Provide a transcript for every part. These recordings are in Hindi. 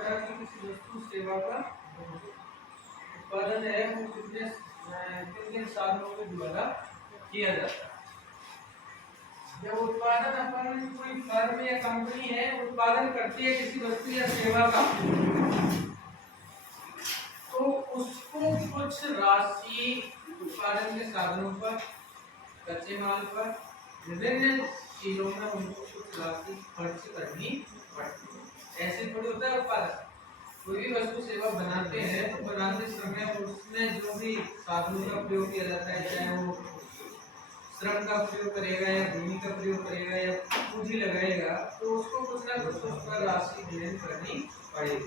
प्रकार की किसी वस्तु सेवा का उत्पादन है वो कितने किन साधनों के द्वारा किया जाता है। जब उत्पादन अपन कोई फर्म या कंपनी है उत्पादन करती है किसी वस्तु या सेवा का, तो उसको कुछ राशि उत्पादन के साधनों पर, कच्चे माल पर, विभिन्न चीजों में उनको कुछ राशि खर्च करनी पड़ती है। ऐसे थोड़ी होता है उत्पादन। कोई भी वस्तु सेवा बनाते हैं तो बनाते समय उसमें जो भी साधनों का प्रयोग किया जाता है, चाहे वो श्रम का प्रयोग करेगा या भूमि का प्रयोग करेगा या पूंजी लगाएगा, तो उसको कुछ ना कुछ उस पर राशि व्यय करनी पड़ेगी,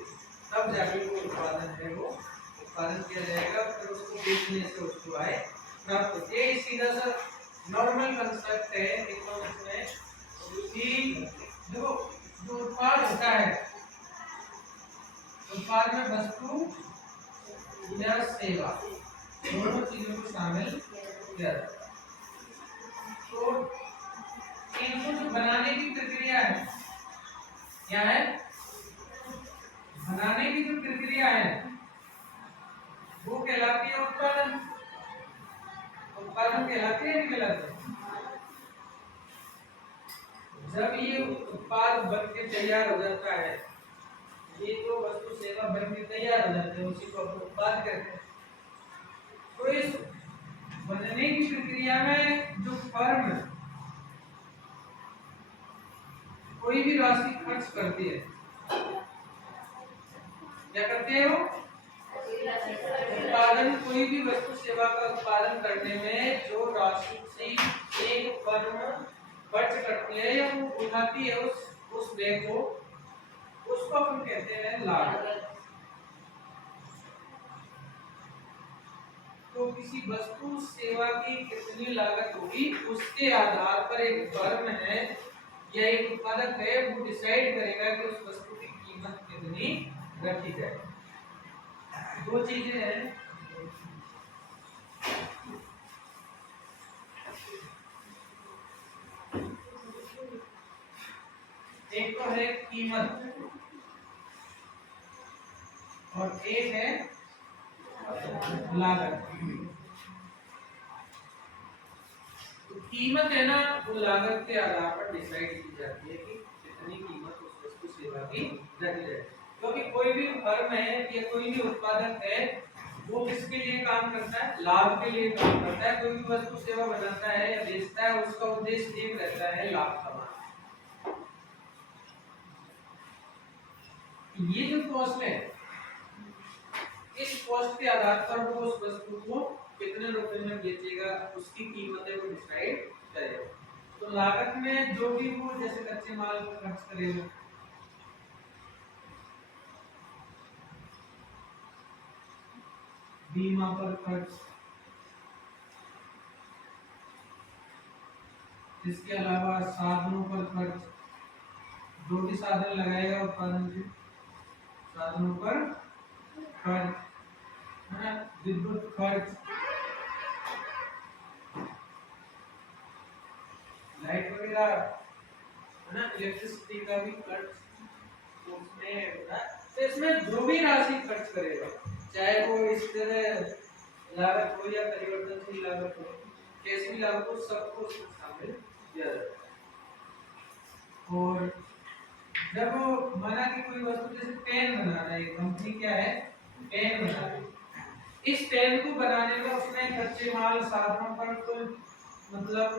तब जाके वो उत्पादन है वो उत्पादन किया जाएगा, फिर उसको बेचने से उसको आय प्राप्त होती है। सीधा सा नॉर्मल कंसेप्ट है इकोनॉमिक्स में कि जो उत्पाद होता है, उत्पाद में वस्तु या सेवा दोनों चीजों को शामिल किया जाता है। तो इनको जो बनाने की प्रक्रिया है, क्या है? बनाने की जो प्रक्रिया है वो कहलाती है उत्पादन। उत्पादन कहलाती है नहीं कहलाती? जब ये उत्पाद बन के तैयार हो जाता है, ये जो वस्तु सेवा बन के तैयार हो जाते हैं उसी को अपन उत्पाद कहते हैं। तो इस बनने की प्रक्रिया में जो फर्म कोई भी राशि खर्च करती है, क्या करती है वो? उत्पादन, कोई भी वस्तु सेवा का उत्पादन करने में जो राशि एक फर्म खर्च करती है या वो उठाती है उस व्यय को, उसको अपन कहते हैं लागत। तो किसी वस्तु सेवा की कितनी लागत होगी उसके आधार पर एक फर्म है या एक उत्पादक है वो डिसाइड करेगा कि उस वस्तु की कीमत कितनी रखी जाए। दो चीजें हैं, एक तो है कीमत और एक है लागत। तो कीमत है ना, वो लागत के आधार पर डिसाइड की जाती है कि कितनी कीमत उस वस्तु सेवा की रखी जाए। क्योंकि कोई भी फर्म है या कोई भी उत्पादक है वो किसके लिए काम करता है? लाभ के लिए काम करता है। कोई भी वस्तु सेवा बनाता है या बेचता है उसका उद्देश्य एक रहता है लाभ कमाना। ये जो कॉस्ट है, इस कॉस्ट के आधार पर वो उस वस्तु को कितने रुपए में बेचेगा उसकी कीमत है वो डिसाइड करेगा। तो लागत में जो भी वो जैसे कच्चे माल पर खर्च करेगा, बीमा पर खर्च, इसके अलावा साधनों पर खर्च, जो भी साधन लगाएगा उत्पादन के साधनों पर खर्च, है ना, विद्युत खर्च, लाइट वगैरह, है ना, इलेक्ट्रिसिटी का भी खर्च उसमें, तो इसमें जो भी राशि खर्च करेगा, चाहे वो इस तरह लागत हो या परिवर्तनशील लागत हो, कैसी भी लागत हो, सबको उसमें शामिल किया जाता है। और जब माना कि कोई वस्तु जैसे पेन बना रहा है, कंपनी क्या है? पेन बना रही है। इस पेन को बनाने में उसने कच्चे माल साधनों पर कुल मतलब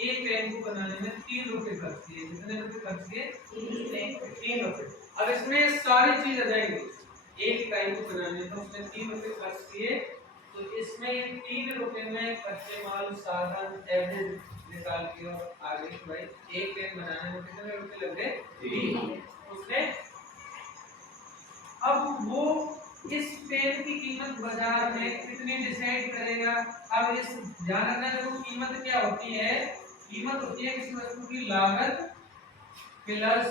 एक पेन को बनाने में 3 रुपए खर्च किए। कितने रुपए खर्च किए? 3 रुपए। अब इसमें सारी चीज आ जाएगी, एक इकाई को बनाने में उसने 3 रुपए खर्च किए, तो इसमें 3 रुपए में कच्चे माल साधन एवरेज निकाल के और आगे भाई एक पेन बनाने में कितने रुपए लग गए? 3। उसने अब वो इस पेन की कीमत बाजार में कितनी डिसाइड करेगा? अब इस ध्यान रखना देखो कीमत क्या होती है? कीमत होती है किसी वस्तु की लागत प्लस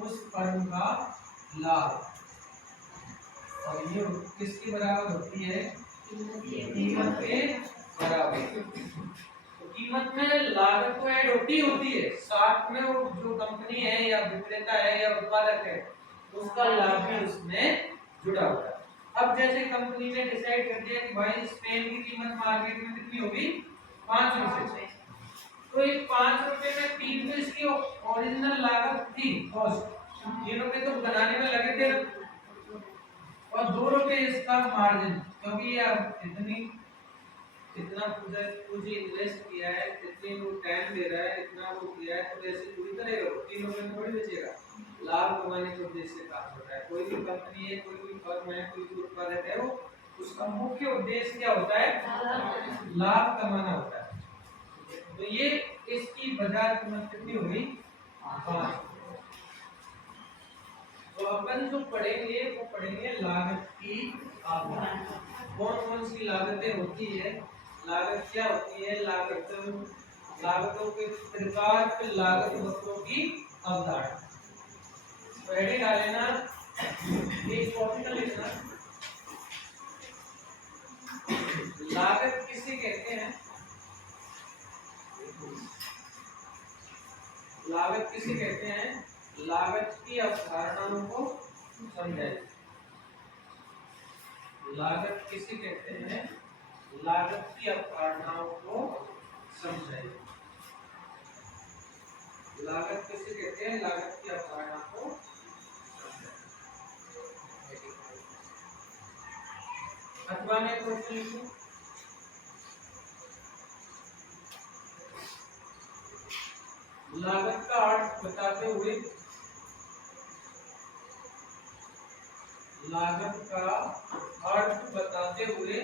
उस फर्म का लाभ, और ये किसके बराबर होती है? कीमत के बराबर। तो कीमत में लागत तो ऐड होती है, साथ में वो जो कंपनी है या विक्रेता है या उत्पादक है उसका लाभ भी उसमें जुड़ा होता है। अब जैसे कंपनी ने डिसाइड कर दिया कि भाई इस पेन की कीमत मार्केट में कितनी होगी, 5 रुपए, तो ये 5 रुपए में 3 तो इसकी ओरिजिनल लागत थी, कॉस्ट, 3 रुपए तो बनाने में लगे थे, और 2 रुपए इसका मार्जिन, क्योंकि ये अब इतना पूंजी इन्वेस्ट किया है, इतनी वो टाइम दे रहा है, इतना वो किया है, तो ऐसे पूरी करेगा, 3 रुपए में थोड़ी बेचेगा। लाभ कमाने के उद्देश्य से काम कर रहा है। कोई भी कंपनी है, कोई भी फर्म है, कोई भी उत्पादक है, वो उसका मुख्य उद्देश्य क्या होता है, लाभ कमाना होता है। तो ये इसकी बाजार कीमत कितनी होगी, 5। तो अपन जो पढ़ेंगे वो पढ़ेंगे लागत की अवधारणा। कौन कौन सी लागतें होती है, लागत क्या होती है, लागतों के प्रकार, फिर लागत वस्तुओं की अवधारणा। पहले डालेना एक टॉपिक लिखना, लागत किसे कहते हैं, लागत किसे कहते हैं, लागत की अवधारणाओं को समझाइए। लागत किसे कहते हैं, लागत की अवधारणाओं को समझाइए। लागत किसे कहते हैं, लागत की अवधारणा को समझाइए। अथवा मैं क्वेश्चन लिखूं, लागत का अर्थ बताते हुए, लागत का अर्थ बताते हुए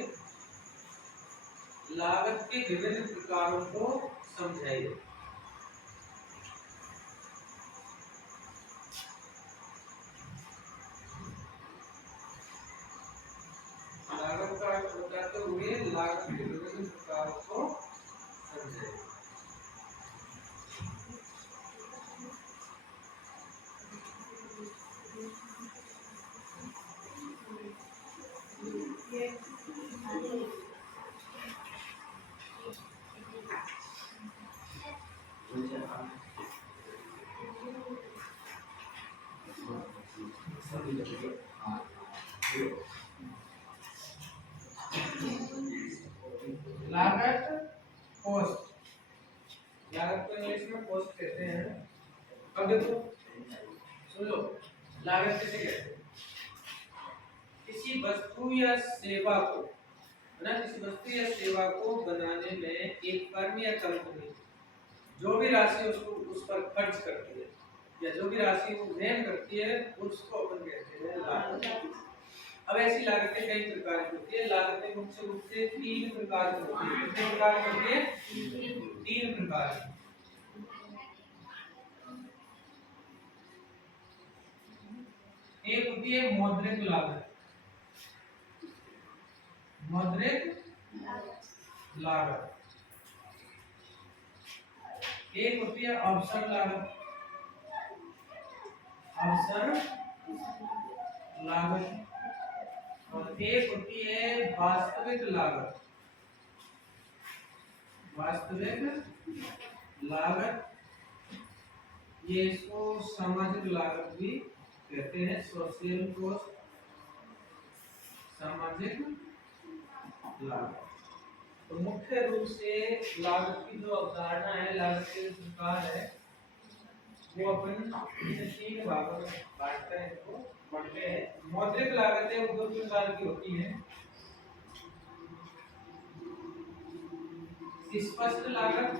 लागत के विभिन्न प्रकारों को समझाइए। लागत का अर्थ बताते हुए लागत के विभिन्न प्रकारों को समझाइए। लागत कॉस्ट, लागत को इंग्लिश में कॉस्ट कहते हैं। अब देखो सुन लो, लागत किसे कहते हैं, किसी वस्तु या सेवा को, है ना, किसी वस्तु या सेवा को बनाने में एक फर्म या कंपनी जो भी राशि उसको उस पर खर्च करती है, या जो भी राशि वो व्यय करती है, उसको अपन कहते हैं लागत। अब ऐसी लागतें कई प्रकार की होती है। लागतें मुख्य रूप से 3 प्रकार की होती है। कितने प्रकार की होती है, 3 प्रकार की। एक होती है मौद्रिक लागत, मौद्रिक लागत। एक होती है अवसर लागत, अवसर लागत। और एक होती है वास्तविक लागत, वास्तविक लागत। ये इसको सामाजिक लागत भी कहते हैं, सोशल कॉस्ट, सामाजिक लागत। तो मुख्य रूप से लागत की जो अवधारणा है, लागत के प्रकार है, वो अपन 3 भागों में बांटते हैं, इसको पढ़ते हैं। मौद्रिक लागतें 2 प्रकार की होती हैं, स्पष्ट लागत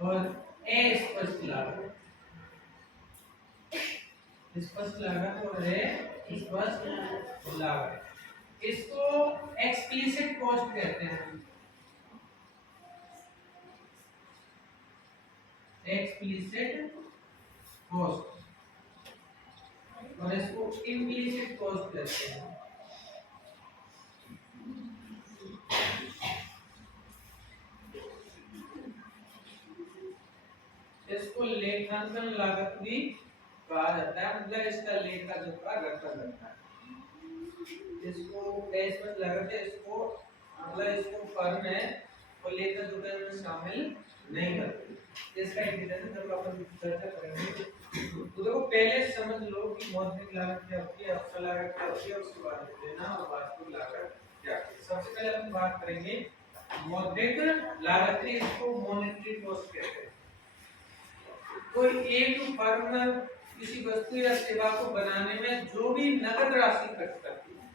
और अस्पष्ट लागत। स्पष्ट लागत और अस्पष्ट लागत। इसको एक्सप्लिसिट कॉस्ट कहते हैं, एक्सप्लिसिट कॉस्ट, और इसको इम्प्लिसिट कॉस्ट कहते हैं। इसको लेखांकन लागत भी कहा जाता है, मतलब इसका लेखा जोखा रखा जाता है। इसको स्पष्ट लागत है, इसको मतलब इसको फर्म है और लेखा जोखा में शामिल नहीं करते। इसका इंडिकेशन जब अपन चर्चा करेंगे तो देखो पहले समझ लो कि मौद्रिक लागत क्या होती है, अवसर लागत क्या होती है, उसके बाद देना और वास्तविक लागत क्या होती है। सबसे पहले हम बात करेंगे मौद्रिक लागत, इसको मॉनेटरी कॉस्ट कहते हैं। कोई एक फर्म किसी वस्तु या सेवा को बनाने में जो भी नकद राशि खर्च करती है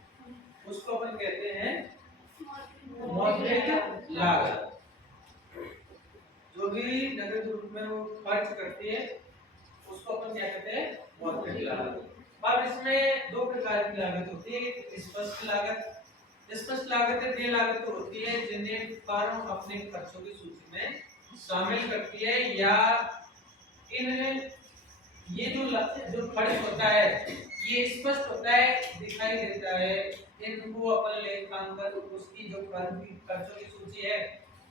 उसको अपन कहते हैं मौद्रिक लागत। जो भी नकद रूप में वो खर्च करती है उसको अपन क्या कहते हैं मौद्रिक लागत। अब इसमें दो प्रकार की लागत होती है, स्पष्ट लागत। स्पष्ट लागत वे लागत होती है जिन्हें फर्म अपने खर्चों की सूची में शामिल करती है, या इन ये जो खर्च होता है ये स्पष्ट होता है, दिखाई देता है, इनको अपन लेखांकन उसकी जो फर्म की खर्चों की सूची है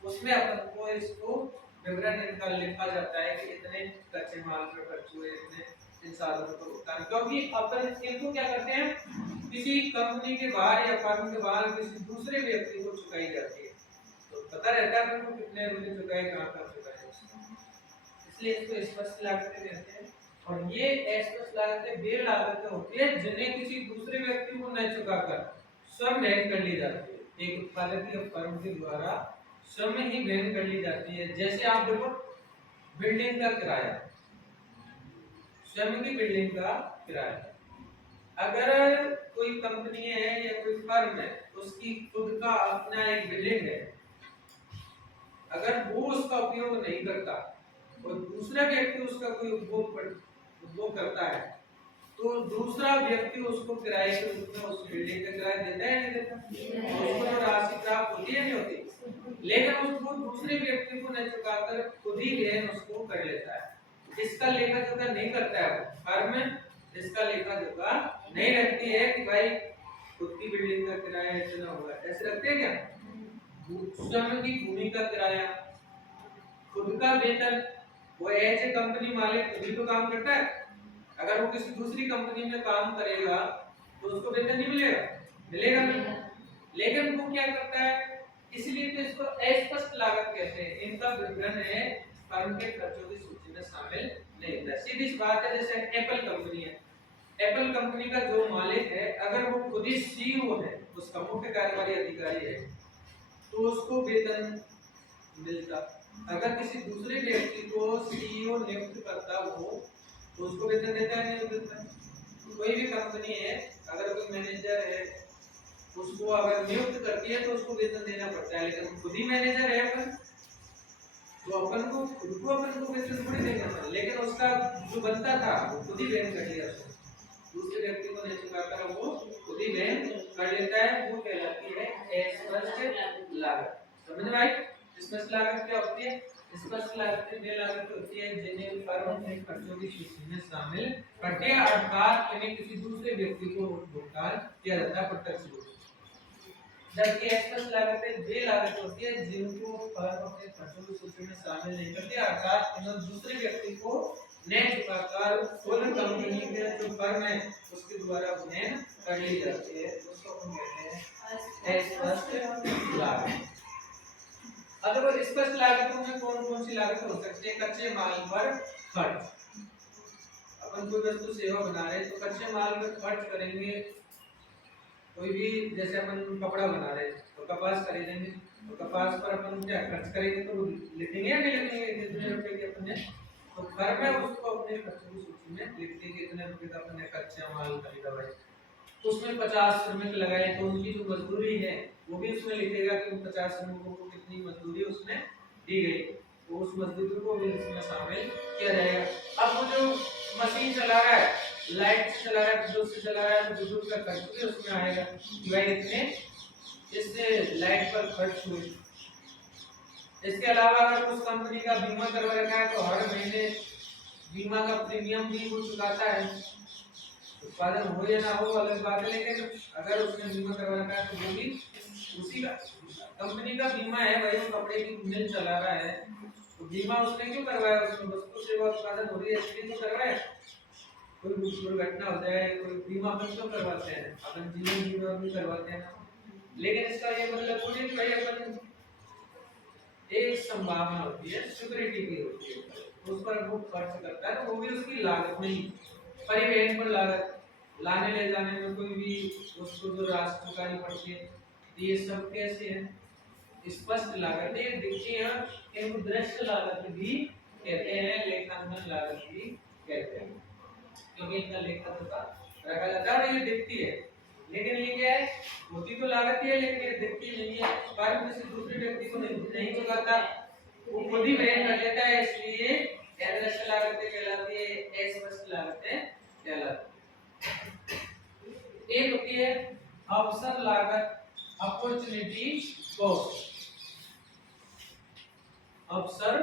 उसमें अपन को इसको विवरण इनका लिखा जाता है कि इतने कच्चे माल पर खर्च हुए, इतने इन साधनों पर भुगतान। क्योंकि अपन इनको क्या करते हैं, किसी कंपनी के बाहर या फर्म के बाहर किसी दूसरे व्यक्ति को चुकाई जाती है तो पता रहता है अपन को कितने रुपए चुकाए, कहां पर चुकाए, इसलिए इसको स्पष्ट लागतें कहते हैं। और ये स्पष्ट लागतें वे लागतें होती है जिन्हें किसी दूसरे व्यक्ति को न चुकाकर स्वयं वहन कर ली जाती है, एक उत्पादक या फर्म के द्वारा स्वयं ही वहन कर ली जाती है। जैसे आप देखो बिल्डिंग का किराया, स्वयं की बिल्डिंग का किराया, अगर कोई कंपनी है या कोई फर्म है उसकी खुद का अपना एक बिल्डिंग है, अगर वो उसका उपयोग नहीं करता और दूसरा व्यक्ति उसका कोई उपभोग करता है तो दूसरा व्यक्ति उसको किराए के रूप में उस बिल्डिंग का किराया देता है नहीं देता, उसको तो राशि प्राप्त होती है नहीं होती, लेकिन उसको दूसरे व्यक्ति को न चुकाकर खुद ही वहन उसको कर लेता है। इसका लेखा जोखा नहीं करता है फर्म, इसका लेखा जोखा नहीं रखती है कि भाई खुद की बिल्डिंग का किराया इतना हुआ, ऐसे रखते हैं क्या? स्वयं की भूमि का किराया, खुद का वेतन, वो एज ए कंपनी मालिक खुद ही तो काम करता है, अगर वो किसी दूसरी कंपनी में काम करेगा तो उसको वेतन नहीं मिलेगा, मिलेगा नहीं, लेकिन वो क्या करता है, इसलिए तो इसको अस्पष्ट लागत कहते हैं, इनका विवरण है फर्म के खर्चों की सूची में शामिल नहीं होता। सीधी सी बात है, जैसे एप्पल कंपनी है, एप्पल कंपनी का जो मालिक है अगर वो खुद ही सीईओ है, उसका मुख्य कार्यकारी अधिकारी है, तो उसको वेतन मिलता। अगर किसी दूसरे व्यक्ति को सीईओ नियुक्त करता हो तो उसको वेतन देता है नहीं देता? कोई भी कंपनी है अगर कोई मैनेजर है उसको अगर नियुक्त करती है तो उसको वेतन देना पड़ता है, लेकिन खुद ही मैनेजर है अपन तो अपन को खुद को अपन को वेतन थोड़ी देना था, लेकिन उसका जो बनता था वो खुद ही वहन कर लिया, दूसरे व्यक्ति को नहीं चुकाकर वो खुद ही वहन कर लेता है, वो कहलाती है स्पष्ट लागत। समझ में आई? स्पष्ट लागत क्या होती है? स्पष्ट लागत वे लागत होती है जिन्हें फर्म अपने खर्चों की सूची में शामिल करके अर्थात इन्हें किसी दूसरे व्यक्ति को भुगतान किया जाता है प्रत्यक्ष रूप से। जबकि स्पष्ट लागतें वे लागत होती है जिनको फर्म अपने खर्चों की सूची में शामिल नहीं करती, अर्थात इन्हें दूसरे व्यक्ति को न चुकाकर खुद कंपनी के जो फर्म है उसके द्वारा वहन कर ली जाती है, उसको हम कहते हैं स्पष्ट लागत। अगर स्पष्ट लागतों में कौन कौन सी लागत हो सकती है? कच्चे माल पर खर्च, अपन कोई वस्तु सेवा बना रहे हैं तो कच्चे माल पर खर्च करेंगे, कोई भी जैसे अपन कपड़ा बना रहे हैं तो कपास खरीदेंगे तो कपास पर अपन क्या खर्च करेंगे, तो लिखेंगे या नहीं लिखेंगे कितने रुपए की अपन ने, तो फर्म है उसको अपने खर्चों की सूची में लिखते हैं कितने रुपए का अपन ने कच्चा माल खरीदा भाई, तो उसमें 50 श्रमिक लगाए तो उनकी जो मजदूरी है वो भी उसमें लिखेगा कि 50 श्रमिकों को कितनी मजदूरी उसमें दी गई, तो उस मजदूरी को भी इसमें शामिल किया जाएगा। अब वो जो मशीन चला रहा है, लाइट से चला रहा है, विद्युत से चला रहा है, विद्युत का खर्च भी उसमें आएगा कि भाई इतने इससे लाइट पर खर्च हुए। इसके अलावा अगर उस कंपनी का बीमा करवा रखा है तो हर महीने बीमा का प्रीमियम भी वो चुकाता है, उत्पादन हो या ना हो अलग बात है, लेकिन अगर उसने बीमा करवा रखा है तो वो भी उसी का कंपनी का बीमा है भाई, वो कपड़े की मिल चला रहा है तो बीमा उसने क्यों करवाया, उसमें वस्तु सेवा उत्पादन हो रही है इसलिए तो करवाया, कोई दुर्घटना हो जाए कोई बीमा अपन क्यों करवाते हैं, अपन जीवन बीमा भी करवाते हैं, लेकिन इसका ये मतलब थोड़ी कि भाई अपन एक संभावना होती है, सिक्योरिटी की होती है, उस पर वो खर्च करता है, तो वो भी उसकी लागत में ही। परिवहन पर लागत, लाने ले जाने में कोई भी उसको जो राशि चुकानी पड़ती है, ये सब कैसे है, स्पष्ट लागत है, दिखती है, इनको दृश्य लागत भी कहते हैं, लेखांकन लागत भी कहते हैं, क्योंकि इनका लेखा जोखा रखा जाता है और ये दिखती है। लेकिन ये क्या है, होती तो लागत ही है लेकिन ये दिखती नहीं है, कारण किसी दूसरे व्यक्ति को नहीं चुकाता, वो खुद ही वहन कर लेता है, इसलिए अदृश्य लागतें कहलाती है, अस्पष्ट लागतें कहलाती है। एक होती है अवसर लागत, अपॉर्चुनिटी कॉस्ट। अवसर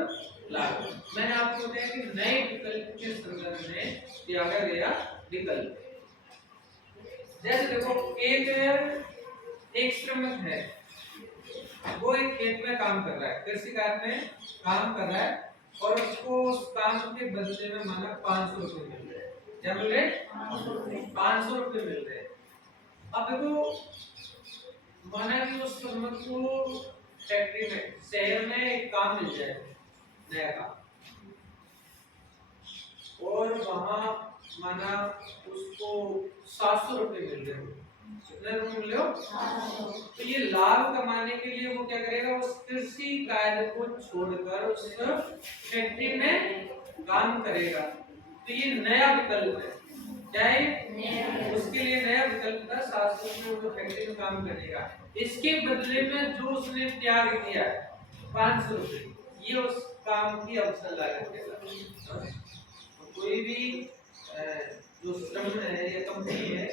लागत मैंने आपको बताया कि नए विकल्प के संदर्भ में दिया गया विकल्प। जैसे देखो, एक श्रमिक है, वो एक खेत में काम कर रहा है, कृषि कार्य में काम कर रहा है, और उसको उस काम के बदले में माना 500 रुपए मिल रहे हैं। क्या मिल रहे हैं? 500 रुपए मिल रहे हैं। अब देखो, माना कि उस श्रमिक को फैक्ट्री में, शहर में एक काम मिल जाए, नया काम, और वहां माना उसको 700 रुपए मिल रहे हो, कितने रुपए मिल रहे हो? तो ये लाभ कमाने के लिए वो क्या करेगा, उस कृषि कार्य को छोड़कर उस फैक्ट्री में काम करेगा। तो ये नया विकल्प है, क्या है? उसके लिए नया विकल्प था, 700 रुपए वो फैक्ट्री में काम करेगा, इसके बदले में जो उसने त्याग किया 500 रुपए, ये उस काम की अवसर लागत कहलाती है। कोई भी जो श्रम है या कंपनी है,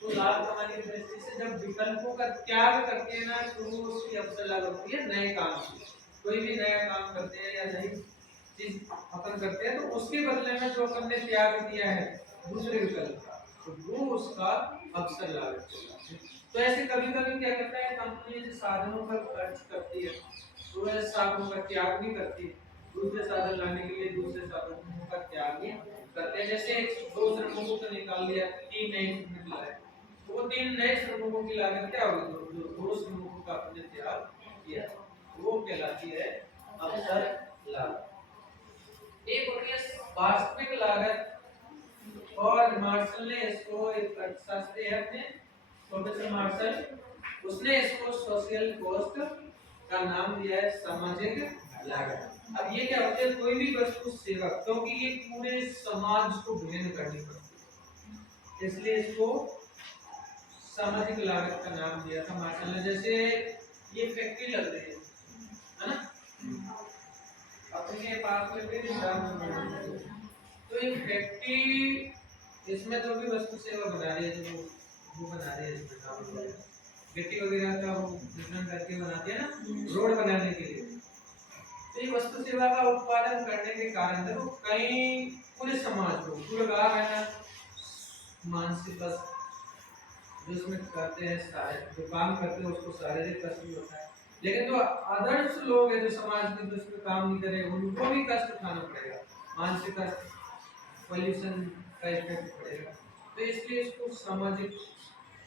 तो लाभ कमाने की दृष्टि से जब विकल्पों का त्याग करते हैं ना, तो वो उसकी अवसर लागत होती है नए काम की। कोई भी नया काम करते हैं या नई चीज अपन करते हैं, तो उसके बदले में जो अपन ने त्याग किया है दूसरे विकल्प का, तो वो उसका अवसर लागत है। तो ऐसे कभी कभी क्या करता है कंपनी, जो साधनों पर खर्च करती है, तो वह साधनों का त्याग भी करती है, दूसरे साधन लाने के लिए दूसरे साधनों का त्याग भी करते हैं। जैसे 2 श्रमिकों को निकाल लिया, 3 नए श्रमिक लाए, तो वो 3 नए श्रमिकों की लागत क्या होगी, जो 2 श्रमिकों का आपने त्याग किया, वो कहलाती है अवसर लागत। एक होती है वास्तविक लागत, और मार्शल ने इसको, एक अर्थशास्त्री है अपने प्रोफेसर मार्शल, उसने इसको सोशल कॉस्ट का नाम दिया है, सामाजिक लागत। अब ये क्या होती है, कोई भी वस्तु सेवा, क्योंकि ये पूरे समाज को भिन्न करनी पड़ती है, इसलिए इसको सामाजिक लागत का नाम दिया था मार्शल ने। जैसे ये फैक्ट्री लग रही है ना, अपने पास में भी, तो ये फैक्ट्री, इसमें जो भी वस्तु सेवा बना रही है, जो वो बना रही है, इसमें काम गिट्टी वगैरह का वो मिश्रण करके बनाती है ना रोड बनाने के लिए, तो ये वस्तु सेवा का उत्पादन करने के कारण देखो कई पूरे समाज को, पूरे गांव है ना, मानसिक कष्ट जो इसमें करते हैं, सारे जो काम करते हैं उसको शारीरिक कष्ट भी होता है, लेकिन जो आदर्श लोग हैं, जो समाज में जो इसमें काम नहीं करे, उनको भी कष्ट उठाना पड़ेगा, मानसिक कष्ट, पोल्यूशन का इफेक्ट पड़ेगा। तो इसलिए इसको सामाजिक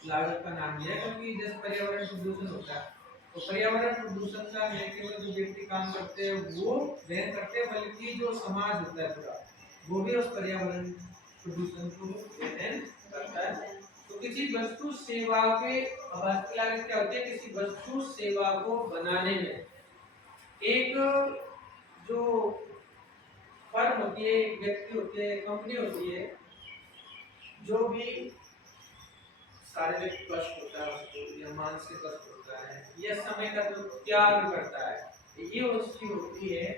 लागत का नाम दिया, क्योंकि जैसे पर्यावरण प्रदूषण होता है, तो पर्यावरण प्रदूषण का न केवल जो व्यक्ति काम करते हैं वो वहन करते हैं, बल्कि जो समाज होता है पूरा, वो भी उस पर्यावरण प्रदूषण को वहन करता है। तो किसी वस्तु सेवा के वास्तविक लागत क्या होती है, किसी वस्तु सेवा को बनाने में एक जो फर्म होती है, एक व्यक्ति होते हैं, कंपनी होती है, जो भी शारीरिक कष्ट होता है उसको, या मानसिक कष्ट होता है, या समय का जो त्याग करता है, ये उसकी होती है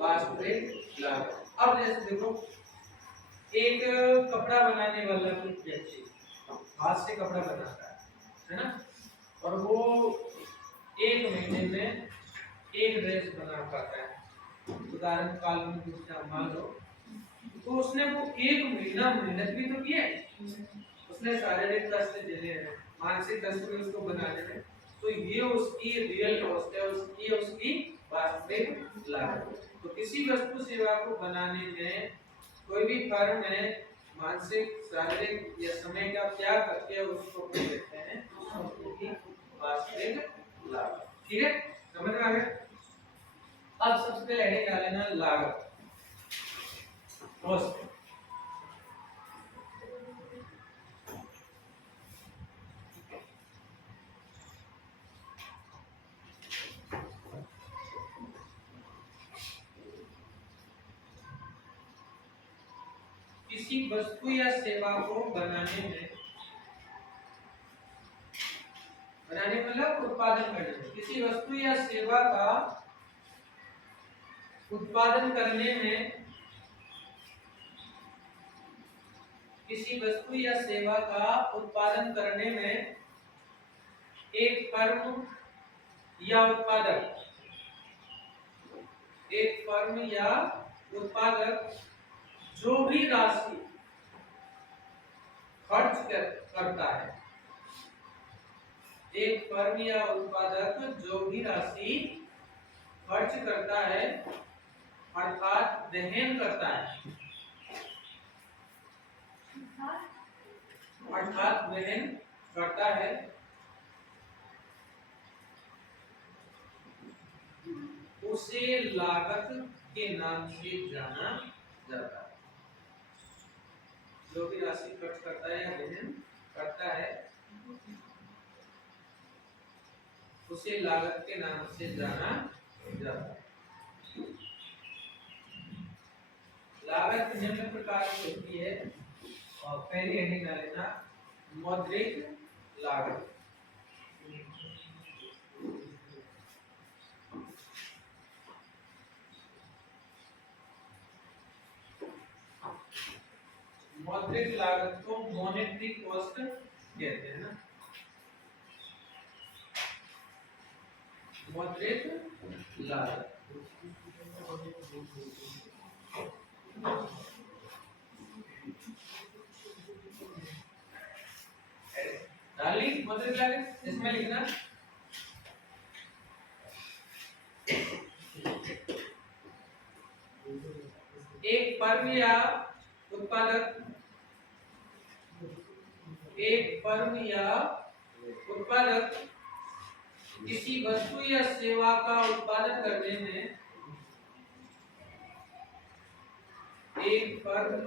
वास्तविक लागत। अब जैसे देखो, एक कपड़ा बनाने वाला व्यक्ति हाथ से कपड़ा बनाता है ना, और वो 1 महीने में एक ड्रेस बना पाता है, उदाहरण काल्पनिक रूप से मान लो, तो उसने वो 1 महीना मेहनत भी तो की है, उसने शारीरिक कष्ट झेले हैं, मानसिक कष्ट भी उसको बनाने में, तो ये उसकी रियल कॉस्ट है, उसकी उसकी वास्तविक लागत। तो किसी वस्तु सेवा को बनाने में कोई भी फर्म है मानसिक, शारीरिक या समय का त्याग करके उसको कहते हैं उसकी वास्तविक लागत। ठीक है, समझ में आ गया? अब सबसे पहले हेडिंग डाल लेना लागत, कॉस्ट। किसी वस्तु या सेवा को बनाने मतलब उत्पादन करने में, किसी वस्तु या सेवा का उत्पादन करने में, किसी वस्तु या सेवा का उत्पादन करने में एक फर्म या उत्पादक, एक फर्म या उत्पादक जो भी राशि खर्च करता है, एक फर्म या उत्पादक जो भी राशि खर्च करता है अर्थात वहन करता है, अर्थात वहन करता है, उसे लागत के नाम से जाना जाता है। जो भी राशि खर्च करता है या वहन करता है उसे लागत के नाम से जाना जाता है। लागत निम्न प्रकार की होती है, और पहली हेडिंग डाल लेना मौद्रिक लागत। मौद्रिक लागत को मॉनेटरी कॉस्ट कहते हैं ना, मौद्रिक लागत। डाली मौद्रिक लागत, इसमें लिखना एक फर्म या उत्पादक, एक फर्म या उत्पादक किसी वस्तु या सेवा का उत्पादन करने में, एक फर्म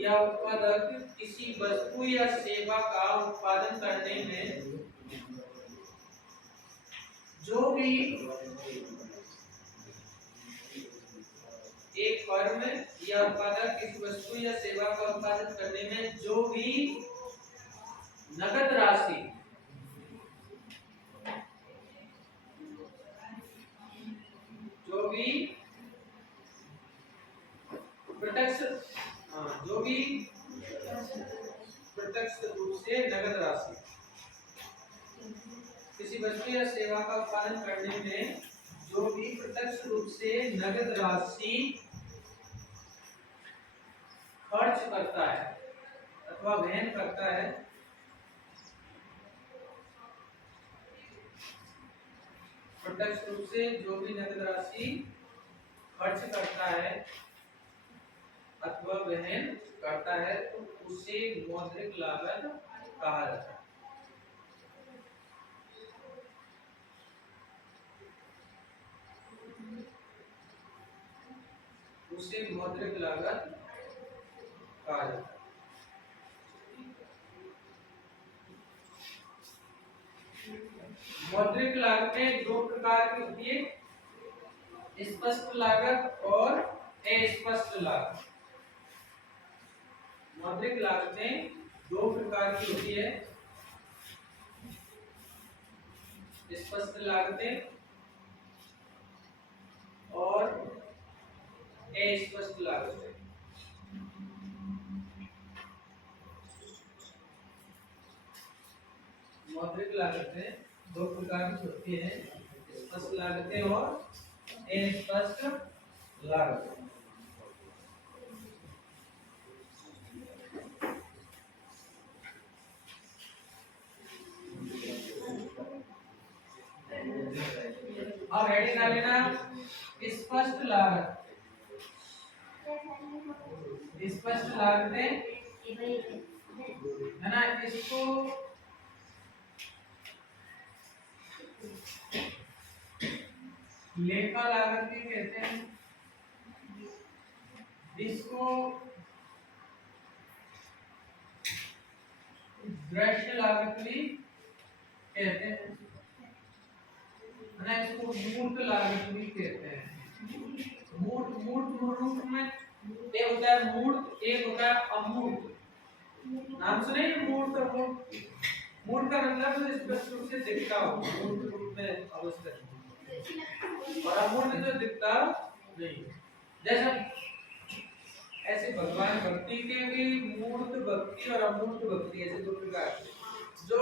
या उत्पादक किसी वस्तु या सेवा का उत्पादन करने में जो भी, एक फर्म या उत्पादक किसी वस्तु या सेवा का उत्पादन करने में जो भी नगद राशि, जो भी प्रत्यक्ष, जो भी प्रत्यक्ष रूप से नगद राशि किसी वस्तु या सेवा का उत्पादन करने में जो भी प्रत्यक्ष रूप से नगद राशि खर्च करता है अथवा वहन करता है, प्रत्यक्ष रूप से जो भी नगद राशि खर्च करता है अथवा वहन करता है तो उसे मौद्रिक लागत कहा जाता है। उसे मौद्रिक लागत कहा जाता है। मौद्रिक लागतें दो प्रकार की होती है, स्पष्ट लागत और अस्पष्ट लागत। मौद्रिक लागतें दो प्रकार की होती है, स्पष्ट लागतें और अस्पष्ट लागतें। मौद्रिक लागतें दो प्रकार की होती है, स्पष्ट लागतें और अस्पष्ट लागतें। अब हेडिंग डाल लेना स्पष्ट लागत। स्पष्ट लागतें है ना, इसको लेखा लागत भी कहते हैं, इसको दृश्य लागत भी कहते हैं ना, इसको मूर्त लागत भी कहते हैं। मूर्त मूर्त रूप में एक होता है मूर्त, एक होता है अमूर्त। नाम सुने मूर्त अमूर्त? मूर्त का मतलब स्पष्ट रूप से दिखता हो, मूर्त रूप में अवस्थित, और अमूर्त जो दिखता नहीं। जैसा ऐसे भगवान भक्ति के भी मूर्त भक्ति और अमूर्त भक्ति ऐसे दो प्रकार के। जो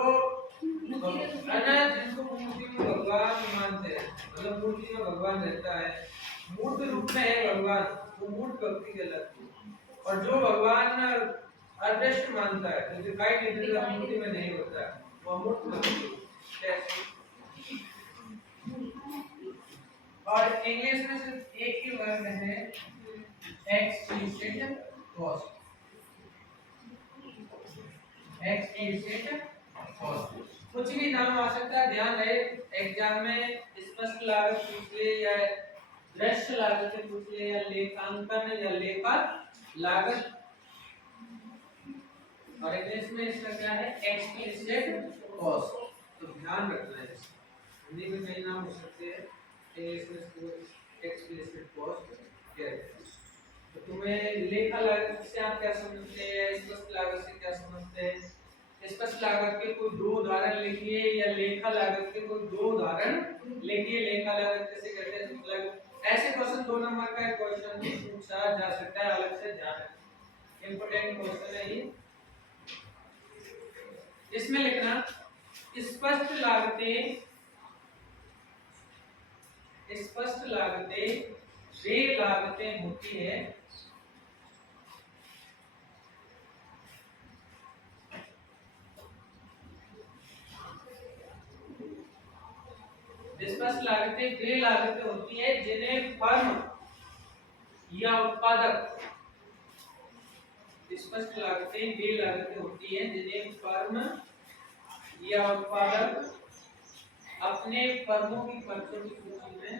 जिनको मूर्ति में भगवान मानते हैं, मतलब मूर्ति में भगवान रहता है, मूर्त रूप में है भगवान, वो मूर्त भक्ति कहलाती है। और जो भगवान अदृश्य मानता है, जो दिखाई नहीं देता, मूर्ति में नहीं होता है, वो अमूर्त भक्ति है। और इंग्लिश में सिर्फ एक ही वर्ड है, एक्सप्लिसिट कॉस्ट। एक्सप्लिसिट कॉस्ट कुछ भी नाम आ सकता है, ध्यान रहे एग्जाम में स्पष्ट लागत पूछ ले या दृश्य लागत से पूछ ले या लेखांकन या लेखा लागत, और इंग्लिश में इसका क्या है, एक्सप्लिसिट कॉस्ट। तो ध्यान रखना है, हिंदी में कई नाम हो सकते हैं, इंग्लिश में इसको एक्सप्लिसिट कॉस्ट कहते हैं। तो तुम्हें लेखा लागत से आप क्या समझते हैं, स्पष्ट लागत से क्या समझते हैं? स्पष्ट लागत के कोई दो उदाहरण लिखिए या लेखा लागत के कोई दो उदाहरण लिखिए। लेखा लागत कैसे करते हैं, मतलब ऐसे क्वेश्चन 2 नंबर का क्वेश्चन भी पूछा जा सकता है, अलग से ध्यान रखना, इंपॉर्टेंट क्वेश्चन है ये। इसमें लिखना स्पष्ट लागतें, स्पष्ट लागतें वे लागतें होती है स्पष्ट लागतें वे लागतें होती है जिन्हें फर्म या उत्पादक, स्पष्ट लागतें वे लागतें होती है जिन्हें फर्म या उत्पादक अपने फर्मों की खर्चों की सूची में,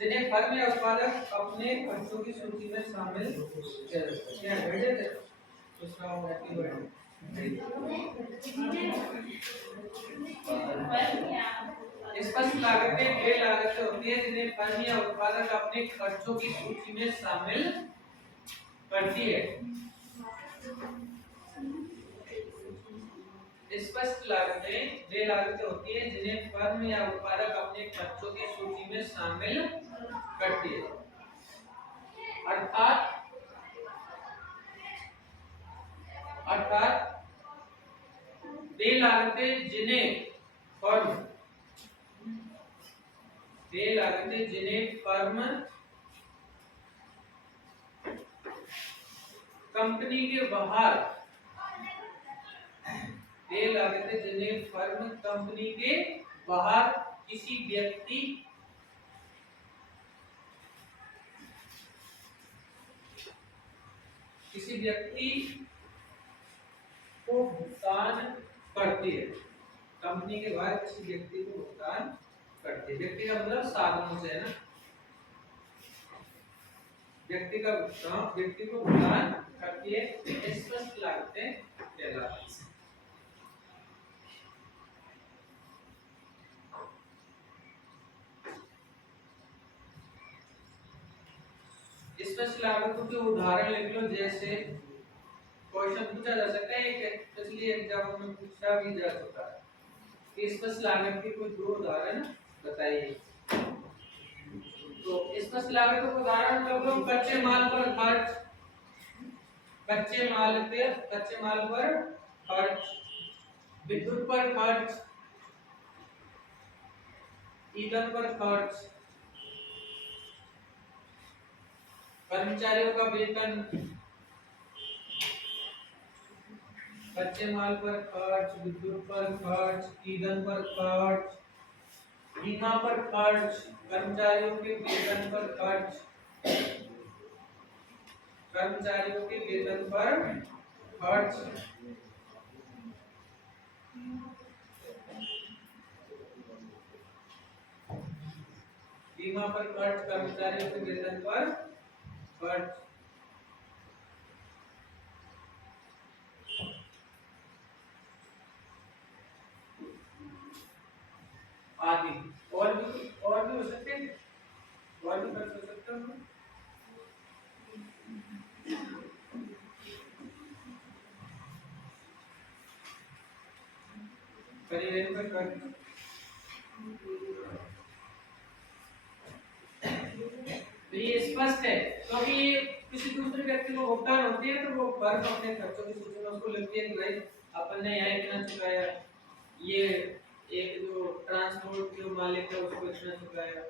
जिन्हें फर्म या उत्पादक अपने खर्चों की सूची में शामिल क्या है, दूसरा होगा कि स्पष्ट लागतें वे लागतें होती है जिन्हें फर्म या उत्पादक अपने खर्चों की सूची में शामिल करती है। स्पष्ट लागतें वे लागतें होती है जिन्हें फर्म या उत्पादक अपने खर्चों की सूची में शामिल करती है। अर्थात वे लागतें जिन्हें फर्म कंपनी के बाहर, वे लागतें जिन्हें फर्म कंपनी के बाहर किसी व्यक्ति को भुगतान करती है, कंपनी के बाहर किसी व्यक्ति को भुगतान करती है। व्यक्ति का मतलब साधनों से है ना, व्यक्ति को भुगतान करती है, स्पष्ट लागतें कहलाती हैं। स्पष्ट लागतों के उदाहरण लिख लो, जैसे क्वेश्चन पूछा जा सकता है, एक पिछले एग्जाम में पूछा भी जा चुका है कि स्पष्ट लागत के कोई दो उदाहरण बताइए। तो स्पष्ट लागतों का उदाहरण मतलब कच्चे माल पर खर्च, कच्चे माल पर खर्च, विद्युत पर खर्च, ईंधन पर खर्च, कर्मचारियों का वेतन, कच्चे माल पर खर्च, विद्युत पर खर्च, ईंधन पर खर्च, बीमा पर खर्च, कर्मचारियों के वेतन पर खर्च, बीमा पर खर्च, कर्मचारियों के वेतन पर खर्च आदि। और भी हो सकते हैं, और भी खर्च हो सकते हैं। परिवहन पर खर्च, तो ये स्पष्ट है क्योंकि ये किसी दूसरे व्यक्ति को भुगतान होती है तो वो फर्म अपने खर्चों की सूची में उसको लगती है कि भाई अपन ने यहाँ इतना चुकाया, ये एक जो ट्रांसपोर्ट के मालिक है उसको इतना चुकाया,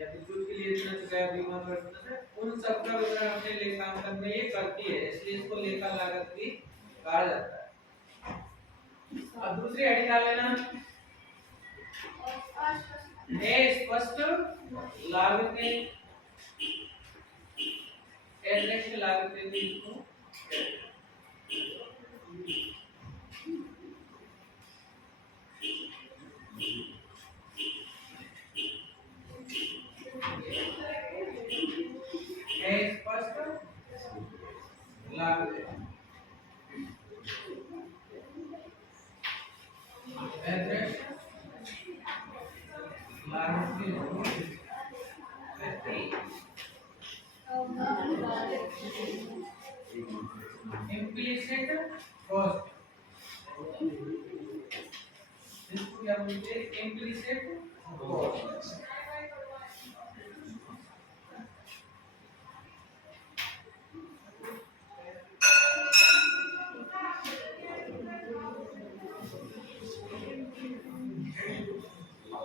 या विद्युत के लिए इतना चुकाया, बीमा पर इतना, उन सब का विवरण अपने लेखांकन में ये करती है, इसलिए इसको लेखा लागत भी कहा जाता है। अब दूसरी हेडिंग डाल लेना, स्पष्ट लागतें, अतिरिक्त लागतें भी इसको स्पष्ट लागतें, अतिरिक्त लागतें, implicit cost, इसको क्या बोलते हैं, implicit cost।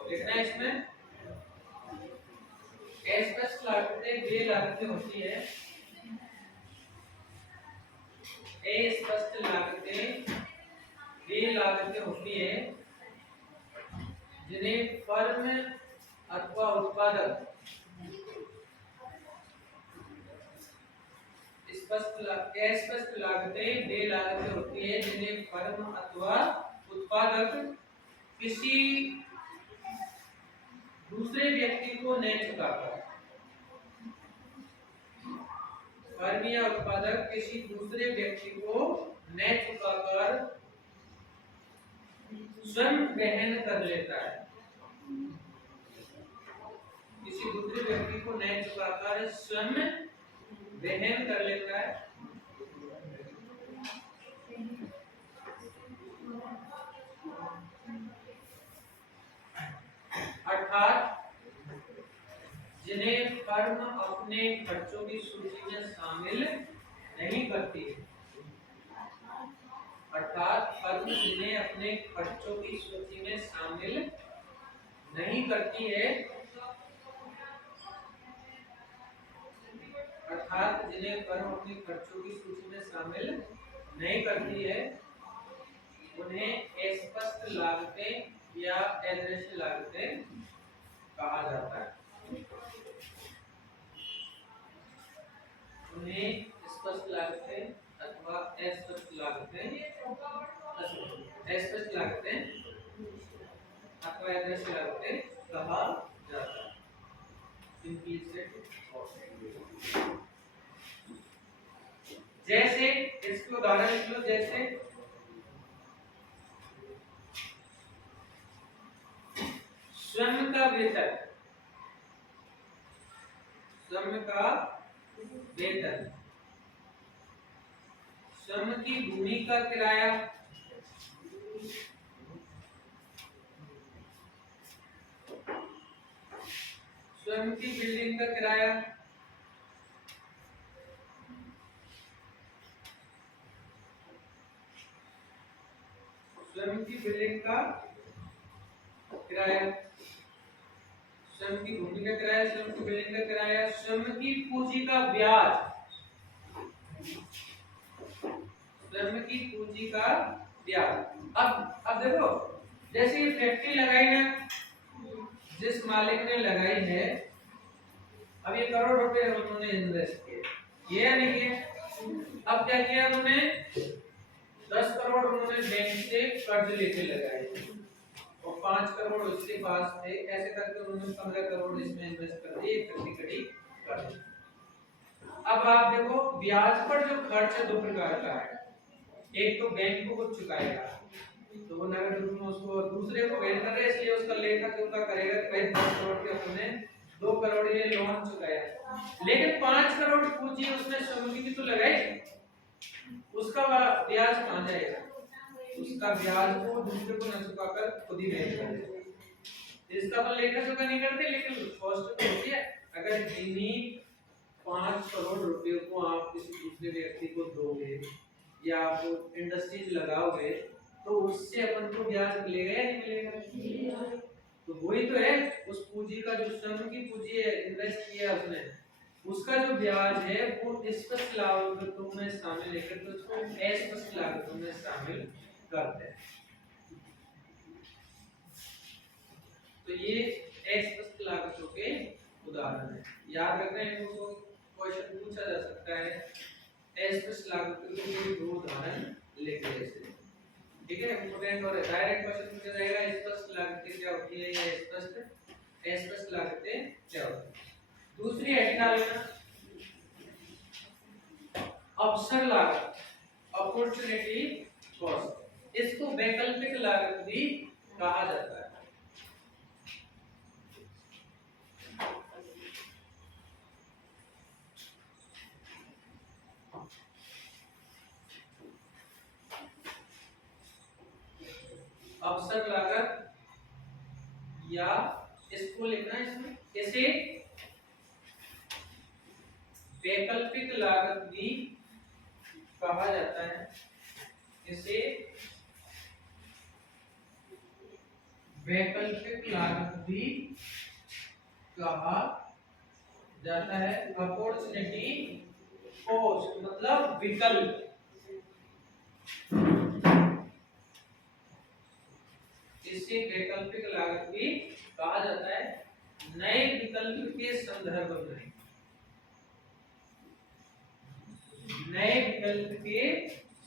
लिखना है इसमें स्पष्ट लागतें वे लागतें होती है, स्पष्ट लागतें वे लागतें होती है जिन्हें फर्म अथवा उत्पादक अस्पष्ट लागतें वे लागतें होती है जिन्हें फर्म अथवा उत्पादक किसी दूसरे व्यक्ति को न चुकाकर, फर्म या उत्पादक किसी दूसरे व्यक्ति को न चुकाकर स्वयं वहन कर लेता है, किसी दूसरे व्यक्ति को न चुकाकर स्वयं वहन कर लेता है। अर्थात जिन्हें फर्म अपने खर्चों की सूची में शामिल नहीं करती है, अर्थात फर्म जिन्हें अपने खर्चों की सूची में शामिल नहीं करती है, अर्थात जिन्हें फर्म अपने खर्चों की सूची में शामिल नहीं करती है, उन्हें स्पष्ट लागतें या अदृश्य लागतें कहा जाता है। उन्हें स्पष्ट लागतें अथवा अस्पष्ट लागतें, अस्पष्ट लागतें अथवा अदृश्य लागतें कहा जाता है। जैसे इसको उदाहरण लिख लो, जैसे स्वयं का वेतन, स्वयं का वेतन, स्वयं की भूमि का किराया, स्वयं की बिल्डिंग का किराया, स्वयं की बिल्डिंग का किराया, स्वयं की भूमि का किराया, स्वयं की बिल्डिंग का किराया, स्वयं की पूंजी का ब्याज, स्वयं की पूंजी का ब्याज। अब देखो, जैसे ये फैक्ट्री लगाई ना, जिस मालिक ने लगाई है, अब ये करोड़ रुपए उन्होंने इन्वेस्ट किए, ये या नहीं किया? अब क्या किया उन्होंने, 10 करोड़ उन्होंने बैंक से कर्ज लेके लगाए और 5 करोड़ उसके पास थे, ऐसे करके उन्होंने 15 करोड़ इसमें इन्वेस्ट कर दिए, इकट्ठी कर दी। अब आप देखो ब्याज पर जो खर्च है दो प्रकार का है, एक तो बैंक को चुकाएगा, तो वो नगद रूप में उसको दूसरे को भेज कर इसलिए उसका लेखा जोखा करेगा कि भाई 10 करोड़ के हमने 2 करोड़ ये लोन चुकाया, लेकिन 5 करोड़ पूंजी उसने शुरू की तो लगाई, उसका ब्याज कहां जाएगा? उसका ब्याज को दूसरे को न चुकाकर खुद ही भेज देगा। इसका अपन लेखा जोखा नहीं करते, लेकिन कॉस्ट तो होती है। अगर इन्हीं 5 करोड़ रुपए को आप किसी दूसरे व्यक्ति को दोगे या आप इंडस्ट्रीज लगाओगे तो उससे अपन को ब्याज मिलेगा या नहीं मिलेगा? तो वही तो है, उस पूंजी का जो स्वयं की पूंजी है, इन्वेस्ट किया उसने, उसका जो ब्याज है वो स्पष्ट लागतों में शामिल है, तो उसको अस्पष्ट लागतों में शामिल करते हैं। तो ये अस्पष्ट लागतों के उदाहरण है, याद रखना है, इनको क्वेश्चन पूछा जा सकता है। अस्पष्ट लागतों के कोई दो उदाहरण लेके ऐसे, ठीक है, इंपॉर्टेंट और डायरेक्ट क्वेश्चन पूछा जाएगा स्पष्ट लागतें क्या होती है या अस्पष्ट लागतें क्या होती है। दूसरी हेडिंग डाल लेना अवसर लागत, अपॉर्चुनिटी कॉस्ट, इसको वैकल्पिक लागत भी कहा जाता है। अवसर लागत या इसको लिखना है इसमें कैसे, वैकल्पिक लागत भी कहा जाता है, इसे वैकल्पिक लागत भी कहा जाता है। अपॉर्चुनिटी कॉस्ट मतलब विकल्प, इसे वैकल्पिक लागत भी कहा जाता है। नए विकल्प के संदर्भ में, नए विकल्प के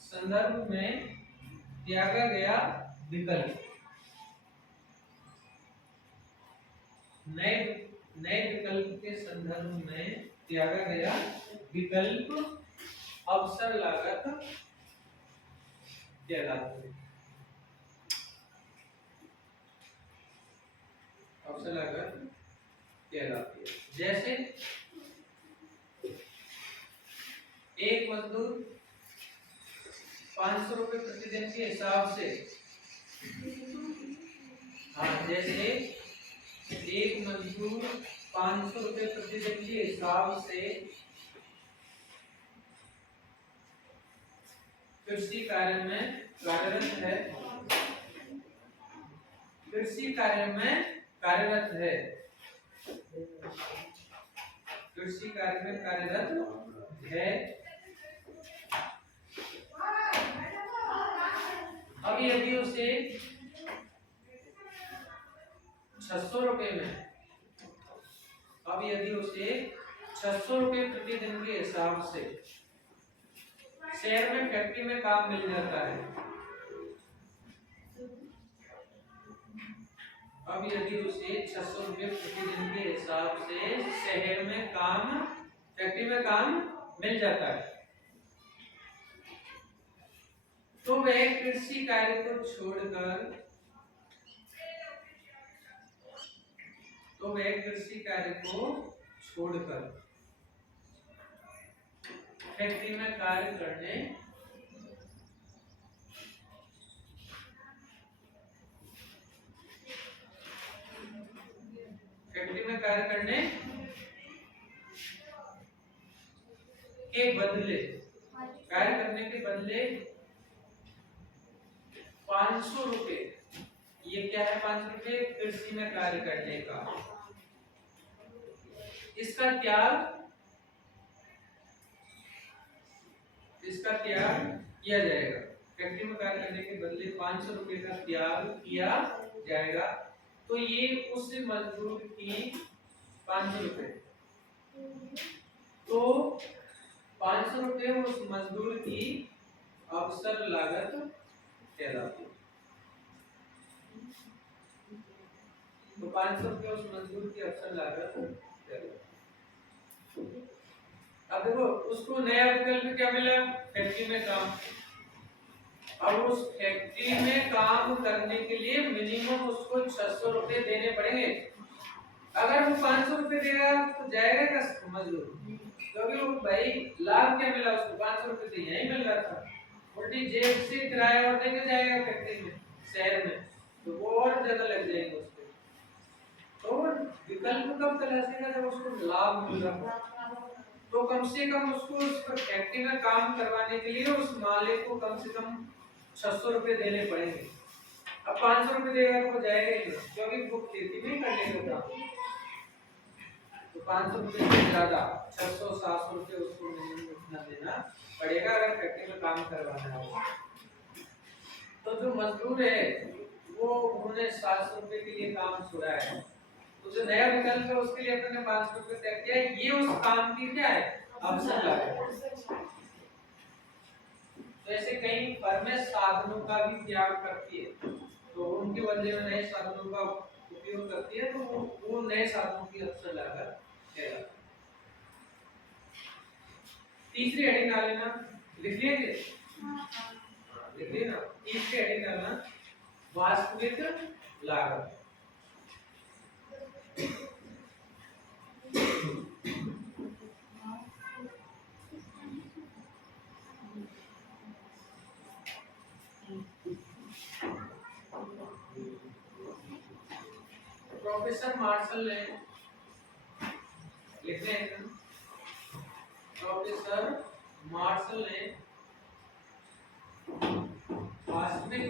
संदर्भ में त्यागा गया विकल्प, नए विकल्प के संदर्भ में त्यागा गया विकल्प अवसर लागत कहलाती है। अवसर लागत कहलाती है। जैसे एक मजदूर 500 रुपए प्रतिदिन के हिसाब से, हाँ जैसे एक मजदूर 500 रुपए प्रतिदिन के हिसाब से कृषि कार्य में कार्यरत है, कृषि कार्य में कार्यरत है, कृषि कार्य में कार्यरत है। अब यदि उसे 600 रुपए में, अब यदि उसे 600 रुपए प्रतिदिन के हिसाब से शहर में फैक्ट्री में काम मिल जाता है, अब यदि उसे 600 रुपए प्रतिदिन के हिसाब से शहर में काम, फैक्ट्री में काम मिल जाता है, तो वह कृषि कार्य को छोड़कर, तो वह कृषि कार्य को छोड़कर फैक्ट्री में कार्य करने, फैक्ट्री में कार्य करने के बदले, कार्य करने के बदले 500 रुपए, ये क्या है 500 रुपए कृषि में कार्य करने का, इसका त्याग किया जाएगा। फैक्ट्री में कार्य करने के बदले 500 रुपए का त्याग किया जाएगा। तो ये उस मजदूर की 500 रुपए, तो 500 रुपए उस मजदूर की अवसर लागत कहलाती है। तो 500 रुपये उस मजदूर की अवसर लागत कहलाती है। अब देखो उसको नया विकल्प क्या मिला, फैक्ट्री में काम। अब उस फैक्ट्री में काम करने के लिए मिनिमम उसको 600 रुपए देने पड़ेंगे। अगर वो 500 रुपए देगा तो जाएगा क्या मजदूर, क्योंकि वो भाई लाभ क्या मिला उसको, 500 रुपए तो यही मिल रहा था, उल्टी जेब से किराया और देके जाएगा फैक्ट्री में शहर में, तो वो और ज्यादा लग जाएगा उसको। तो विकल्प कब तलाशेगा, जब उसको लाभ मिल रहा हो। तो कम से कम उसको उस फैक्ट्री में काम करवाने के लिए उस मालिक को कम से कम 600 रुपए देने पड़ेंगे। अब 500 रुपए देगा तो जाएगा ही नहीं, क्योंकि वो खेती में करने का काम। तो 500 रुपए से ज्यादा 600 700 रुपए उसको मिनिमम उतना देना पड़ेगा अगर फैक्ट्री में काम करवाना हो। तो जो मजदूर है वो उन्होंने 700 रुपए के लिए काम छोड़ा है, तो जो नया विकल्प है उसके लिए अपने 500 रुपए तय किया है, ये उस काम की क्या है, अवसर लागत। तो ऐसे कई फर्में साधनों का भी त्याग करती है, तो उनके बदले में नए साधनों का उपयोग करती है, तो वो नए साधनों की अवसर लागत कहलाती है। तीसरी हेडिंग डाल लेना, लिख लिया, लिख लिया ना। तीसरी हेडिंग डालना वास्तविक लागत। प्रोफेसर मार्शल ने लिखते हैं, प्रोफेसर मार्शल ने वास्तविक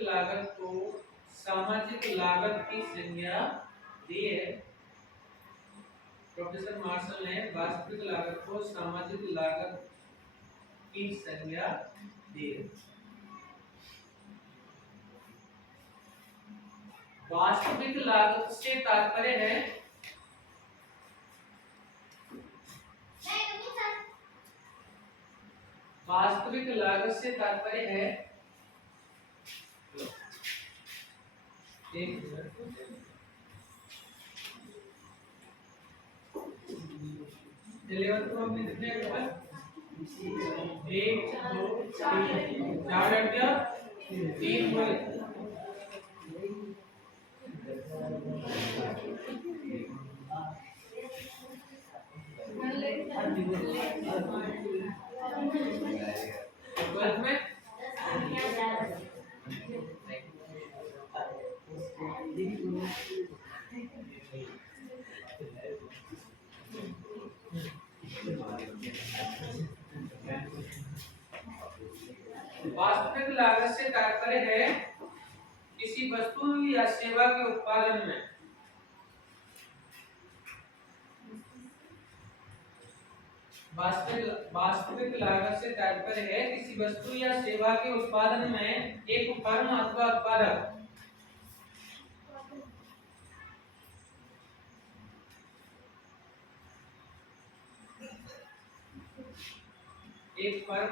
लागत को सामाजिक लागत की संज्ञा दी है। प्रोफेसर मार्शल ने वास्तविक लागत को सामाजिक लागत की संज्ञा दी है। वास्तविक लागत से तात्पर्य है वास्तविक लागत से तात्पर्य है एक को हमने कितने केवल 1 2 3 4 अड्डा 3 हुए। में वास्तविक लागत से तात्पर्य है किसी वस्तु या सेवा के उत्पादन में वास्तविक लागत से तात्पर्य है किसी वस्तु या सेवा के उत्पादन में एक फर्म अथवा उत्पादक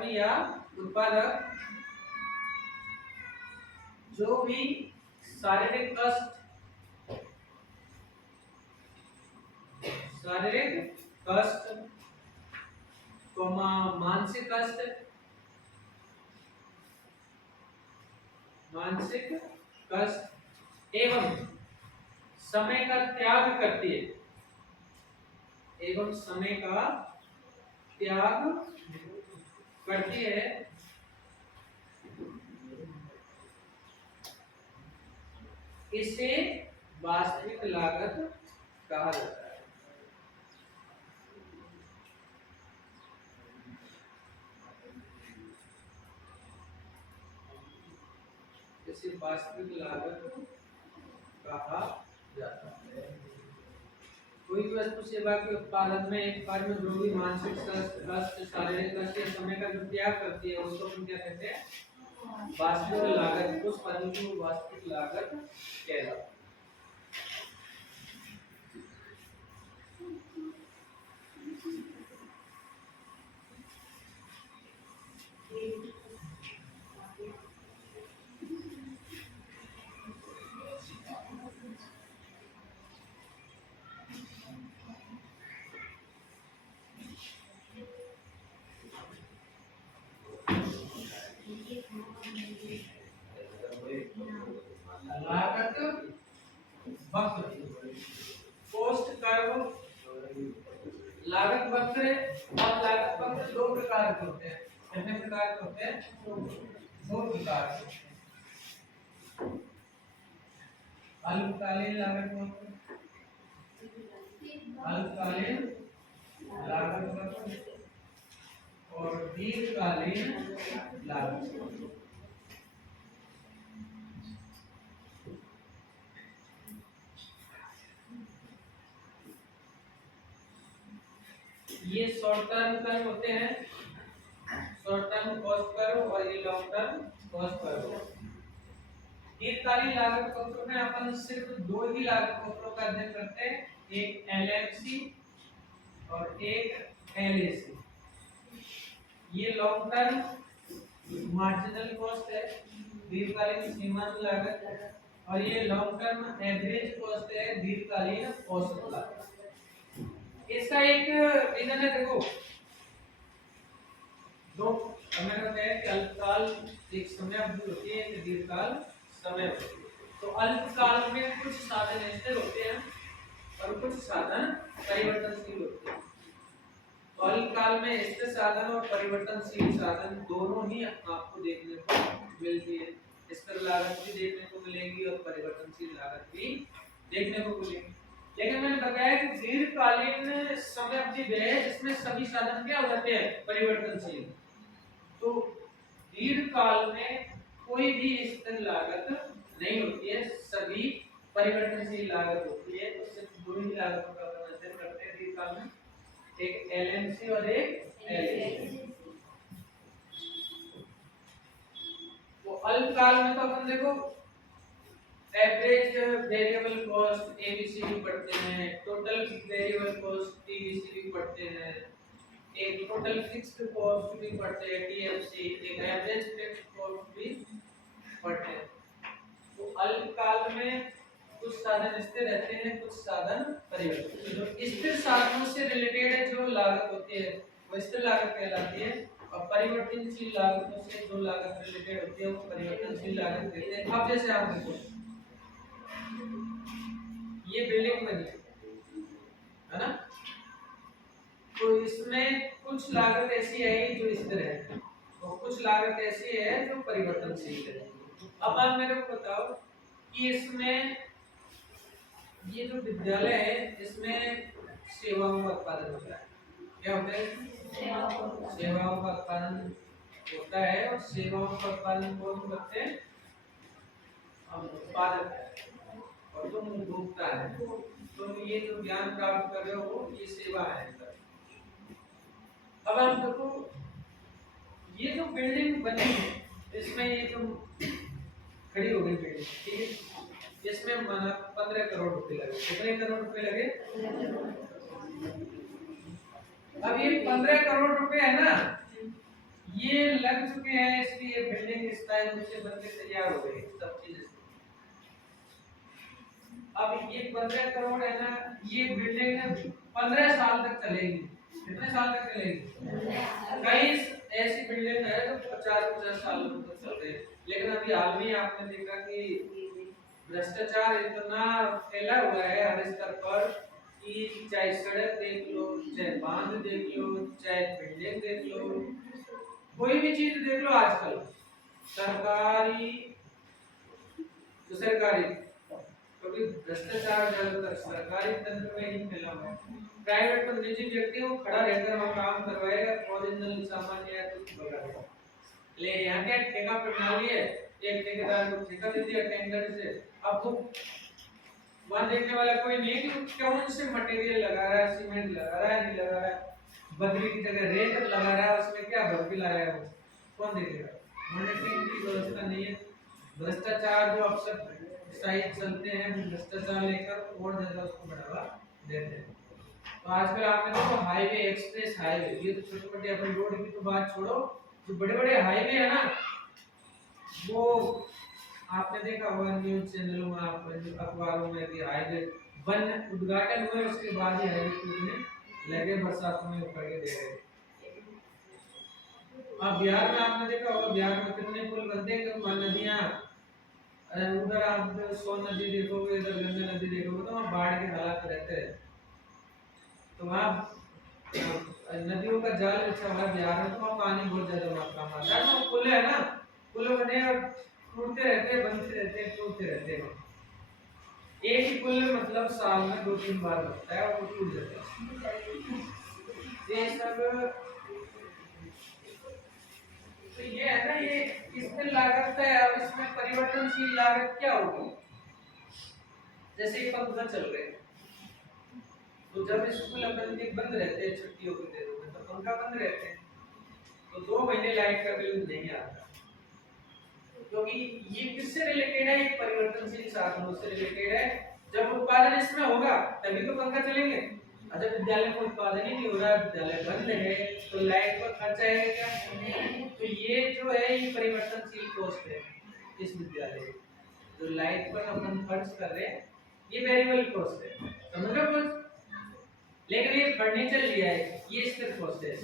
या उत्पादक जो भी शारीरिक कष्ट मानसिक कष्ट एवं समय का त्याग करती है, इसे वास्तविक लागत कहा जाता है। इसे वास्तविक लागत कहा जाता है। कोई भी वस्तु सेवा के उत्पादन में एक फर्म जो भी मानसिक कष्ट शारीरिक कष्ट या समय का त्याग करती है उसको हम क्या कहते हैं, वास्तविक लागत। उस फर्म को वास्तविक लागत कहलाता है। लागत वक्र और लागत वक्र दो प्रकार के होते हैं। कितने प्रकार के होते हैं? दो प्रकार के होते हैं। अल्पकालीन लागत वक्र, अल्पकालीन लागत वक्र और दीर्घकालीन लागत वक्र। ये शॉर्ट टर्म कर्व होते हैं, शॉर्ट टर्म कॉस्ट कर्व, और ये लॉन्ग टर्म कॉस्ट कर्व। दीर्घकालीन लागत वक्र में अपन सिर्फ दो ही लागत वक्रों का अध्ययन करते हैं, एक एलएमसी और एक एलएसी। ये लॉन्ग टर्म मार्जिनल कॉस्ट है, दीर्घकालीन सीमांत लागत, और ये लॉन्ग टर्म एवरेज कॉस्ट है, दीर्घकालीन औसत लागत। इसका एक रीजन है, देखो दो मैंने बताया कि अल्पकाल एक समय अवधि होती है, एक दीर्घकाल समय अवधि। तो अल्पकाल में कुछ साधन स्थिर होते हैं और कुछ साधन परिवर्तनशील होते हैं। तो अल्पकाल में स्थिर साधन और परिवर्तनशील साधन दोनों ही आपको देखने को मिलती है। स्थिर लागत भी देखने को मिलेगी और परिवर्तनशील लागत भी देखने को मिलेगी। लेकिन मैंने बताया कि दीर्घकालीन समय अवधि वह है जिसमें सभी साधन क्या हो जाते हैं? परिवर्तनशील। तो दीर्घकाल में कोई भी स्थिर लागत नहीं होती है, सभी परिवर्तनशील लागत होती है। तो सिर्फ दो ही लागतों का अध्ययन करते हैं दीर्घकाल में, एक एलएमसी और एक एलएसी। तो अल्पकाल में तो अपन देखो एवरेज वेरिएबल कॉस्ट एबीसी पढ़ते हैं, टोटल वेरिएबल कॉस्ट टीवीसी पढ़ते हैं, एक टोटल फिक्स्ड कॉस्ट भी पढ़ते हैं टीएफसी, एक एवरेज फिक्स्ड कॉस्ट भी पढ़ते हैं। तो अल्पकाल में कुछ साधन स्थिर रहते हैं, कुछ साधन परिवर्तनशील। जो स्थिर साधनों से रिलेटेड जो लागत होती है वो स्थिर लागत कहलाती है, और परिवर्तनशील लागतों से जो लागत रिलेटेड होती है वो परिवर्तनशील लागत कहते हैं। अब जैसे आप देखो ये बिल्डिंग बनी है ना, तो इसमें कुछ लागत ऐसी है जो स्थिर है और कुछ लागत ऐसी है जो परिवर्तनशील है। अब आप मेरे को बताओ कि इसमें ये जो विद्यालय है इसमें सेवाओं का उत्पादन होता है। क्या होता है? सेवाओं का उत्पादन होता है, और सेवाओं का उत्पादन कौन करते हैं? हम उत्पादक है और तुम उपभोक्ता है। तुम ये जो ज्ञान प्राप्त कर रहे हो ये सेवा है। अब हम देखो ये जो बिल्डिंग बनी है इसमें ये जो खड़ी हो गई बिल्डिंग, ठीक है, इसमें माना 15 करोड़ रुपए लगे। कितने करोड़ रुपए लगे? अब ये 15 करोड़ रुपए है ना, ये लग चुके हैं, इसलिए बिल्डिंग इस टाइम से बनके तैयार हो गई सब चीजें। अब ये 15 करोड़ है ना, ये बिल्डिंग 15 साल तक चलेगी। कितने साल तक चलेगी? कई ऐसी बिल्डिंग है जो 50-50 साल तक चल रही है। लेकिन अभी हाल में आपने देखा कि भ्रष्टाचार इतना फैला हुआ है हर स्तर पर कि चाहे सड़क देख लो, चाहे बांध देख लो, चाहे बिल्डिंग देख लो, कोई भी चीज देख लो आजकल सरकारी तो सरकारी, क्योंकि भ्रष्टाचार ज्यादातर सरकारी तंत्र में ही फैला हुआ है। प्राइवेट तो निजी व्यक्ति को खड़ा रहकर वहाँ काम करवाएगा, ओरिजिनल सामान या कुछ बगाएगा। ले यहाँ क्या ठेका प्रणाली है, एक ठेकेदार को ठेका दे दिया टेंडर से। अब वो वहाँ देखने वाला कोई नहीं कि कौन से मटेरियल लगा रहा है, सीमेंट लगा रहा है नहीं लगा रहा है, बजरी की जगह रेत लगा रहा है, उसमें क्या भर लाया है, कौन देखेगा? मॉनिटरिंग की व्यवस्था नहीं है। भ्रष्टाचार जो अफसर साइड चलते हैं भ्रष्टाचार लेकर और ज्यादा उसको बढ़ावा देते हैं। तो आजकल आपने देखो हाईवे, एक्सप्रेस हाईवे, ये तो छोटे मोटे अपन रोड की तो बात छोड़ो, जो बड़े बड़े हाईवे है ना वो आपने देखा होगा न्यूज चैनलों में, आप अखबारों में कि हाईवे बन उद्घाटन हुए उसके बाद ही हाईवे टूटने लगे, बरसात में उखड़ के दे रहे। अब बिहार में आपने देखा होगा बिहार में कितने पुल बनते हैं कि नदियां, उधर आप सोन नदी देखोगे, इधर गंगा नदी देखोगे तो वहाँ बाढ़ के हालात रहते हैं। तो वहाँ नदियों का जल अच्छा हमारे बिहार में तो वहाँ पानी बहुत ज्यादा मात्रा में आता है, तो पुल है ना, पुल बने और टूटते रहते हैं, बनते रहते हैं, टूटते रहते हैं। एक ही पुल मतलब साल में 2-3 बार लगता है और वो टूट जाता है। ये सब तो ये है ना, ये इसमें लागत है। अब इसमें परिवर्तनशील लागत क्या होगी? जैसे ये पंखा चल रहे हैं, तो जब स्कूल अपन के बंद रहते हैं छुट्टियों के दिनों में, तो पंखा बंद रहते हैं, तो 2 महीने लाइट का बिल नहीं आता, क्योंकि ये किससे रिलेटेड है? एक परिवर्तनशील साधनों से रिलेटेड है। जब उत्पादन इसमें होगा तभी तो पंखा चलेंगे। जब विद्यालय में उत्पादन ही नहीं हो रहा, विद्यालय बंद है, तो लाइट पर खर्च आएगा क्या? तो ये जो है ये परिवर्तनशील कॉस्ट है इस विद्यालय में। जो लाइट पर अपन खर्च कर रहे हैं ये वेरिएबल कॉस्ट है, समझ रहे हो? लेकिन ये फर्नीचर लिया है, ये स्थिर कॉस्ट है।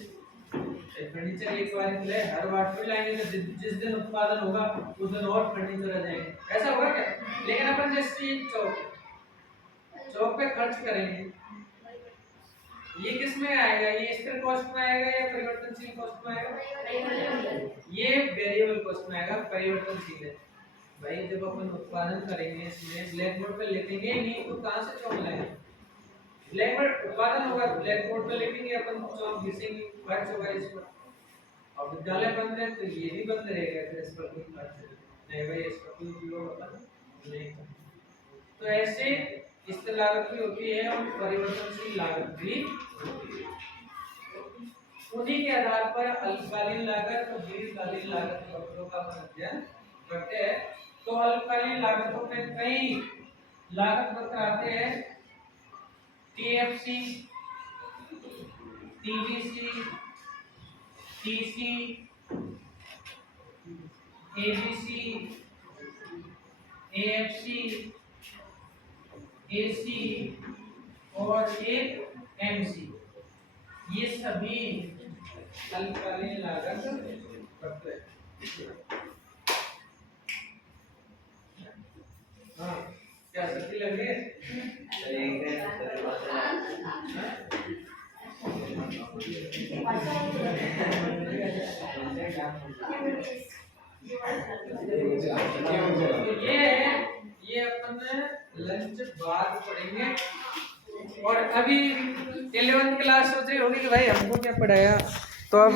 फर्नीचर एक बार ले, हर बार फिर लाएंगे तो जिस दिन उत्पादन होगा उस दिन और फर्नीचर आ जाएंगे, ऐसा होगा क्या? लेकिन अपन जैसे चौक पे खर्च करेंगे, ये किस में आएगा? ये स्थिर कॉस्ट में आएगा या परिवर्तनशील कॉस्ट में आएगा? ये वेरिएबल कॉस्ट में आएगा, परिवर्तनशील है। भाई जब अपन उत्पादन करेंगे इसमें ब्लैक बोर्ड पे लिखेंगे नहीं तो कहां से चौक लाएंगे? ब्लैक बोर्ड उत्पादन होगा, ब्लैक बोर्ड पे लिखेंगे, अपन चौक घिसेंगे, खर्च होगा इस पर। और विद्यालय बंद है तो ये भी बंद रहेगा, फिर इस पर कोई खर्च नहीं भाई, इसका कोई उपयोग अपन नहीं करते। तो ऐसे स्थिर लागत भी होती है और परिवर्तनशील लागत भी होती है। उन्हीं के आधार पर अल्पकालीन लागत और दीर्घकालीन लागत पत्रों का अध्ययन करते हैं। तो अल्पकालीन लागतों में कई लागत पत्र आते हैं, TFC, TBC, TC, ABC, AFC, AC और एक एमसी, ये सभी अल्पकालीन लागत पत्र हैं। हाँ, क्या सही लगे? ये अपन लंच बाद पढ़ेंगे। और अभी 11th क्लास सोच रही होगी कि भाई हमको क्या पढ़ाया, तो अब